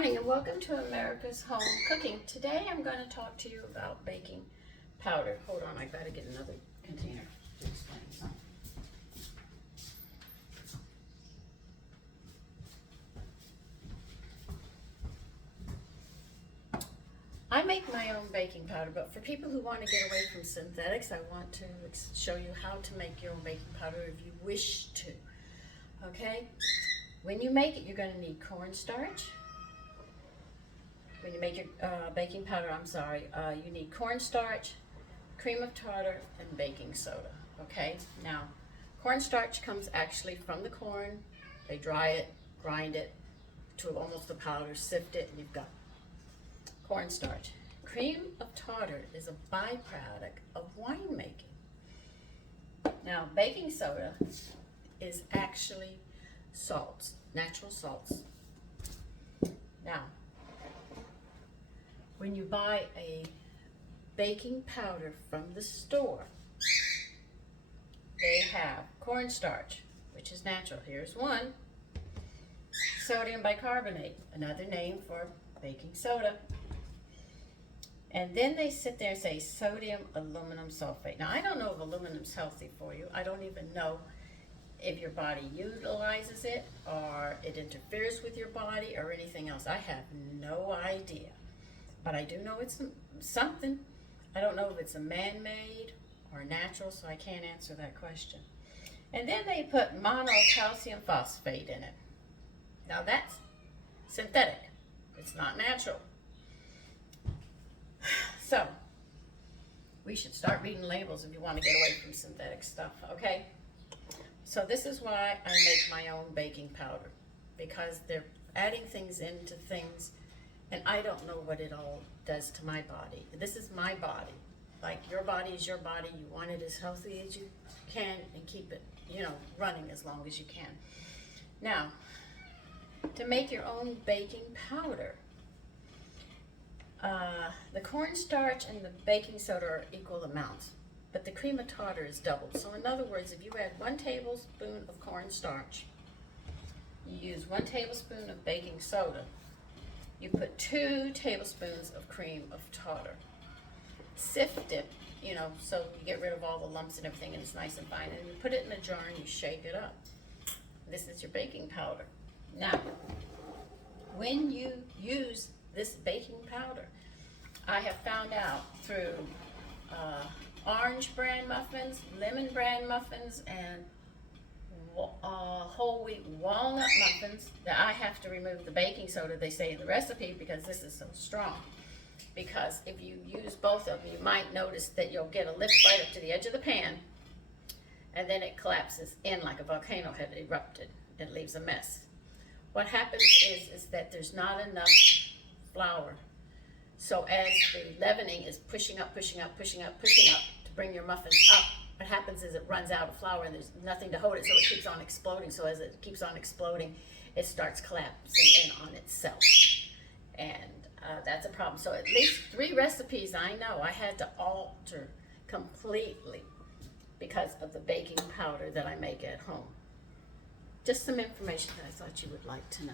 morning and welcome to America's Home Cooking. Today I'm going to talk to you about baking powder. Hold on, I gotta get another container to explain something. I make my own baking powder, but for people who want to get away from synthetics, I want to show you how to make your own baking powder if you wish to. Okay? When you make it, you're going to need cornstarch. When you make your baking powder, you need cornstarch, cream of tartar, and baking soda. Okay? Now, cornstarch comes actually from the corn. They dry it, grind it to almost a powder, sift it, and you've got cornstarch. Cream of tartar is a byproduct of winemaking. Now, baking soda is actually salts, natural salts. Now, when you buy a baking powder from the store, they have cornstarch, which is natural. Here's one. Sodium bicarbonate, another name for baking soda. And then they sit there and say sodium aluminum sulfate. Now, I don't know if aluminum's healthy for you. I don't even know if your body utilizes it or it interferes with your body or anything else. I have no idea. But I do know it's something. I don't know if it's a man-made or natural, so I can't answer that question. And then they put monocalcium phosphate in it. Now that's synthetic. It's not natural. So, we should start reading labels if you want to get away from synthetic stuff, okay? So this is why I make my own baking powder, because they're adding things into things, and I don't know what it all does to my body. This is my body. Like, your body is your body. You want it as healthy as you can and keep it, running as long as you can. Now, to make your own baking powder, the cornstarch and the baking soda are equal amounts, but the cream of tartar is doubled. So in other words, if you add 1 tablespoon of cornstarch, you use 1 tablespoon of baking soda, you put 2 tablespoons of cream of tartar. Sift it, so you get rid of all the lumps and everything, and it's nice and fine. And you put it in a jar and you shake it up. This is your baking powder. Now, when you use this baking powder, I have found out through orange bran muffins, lemon bran muffins, and whole wheat walnut muffins that I have to remove the baking soda, they say in the recipe, because this is so strong. Because if you use both of them, you might notice that you'll get a lift right up to the edge of the pan, and then it collapses in like a volcano had erupted. It leaves a mess. What happens is that there's not enough flour. So as the leavening is pushing up to bring your muffins up, what happens is it runs out of flour and there's nothing to hold it, so it keeps on exploding. So as it keeps on exploding, it starts collapsing in on itself. And that's a problem. So at least 3 recipes I know I had to alter completely because of the baking powder that I make at home. Just some information that I thought you would like to know.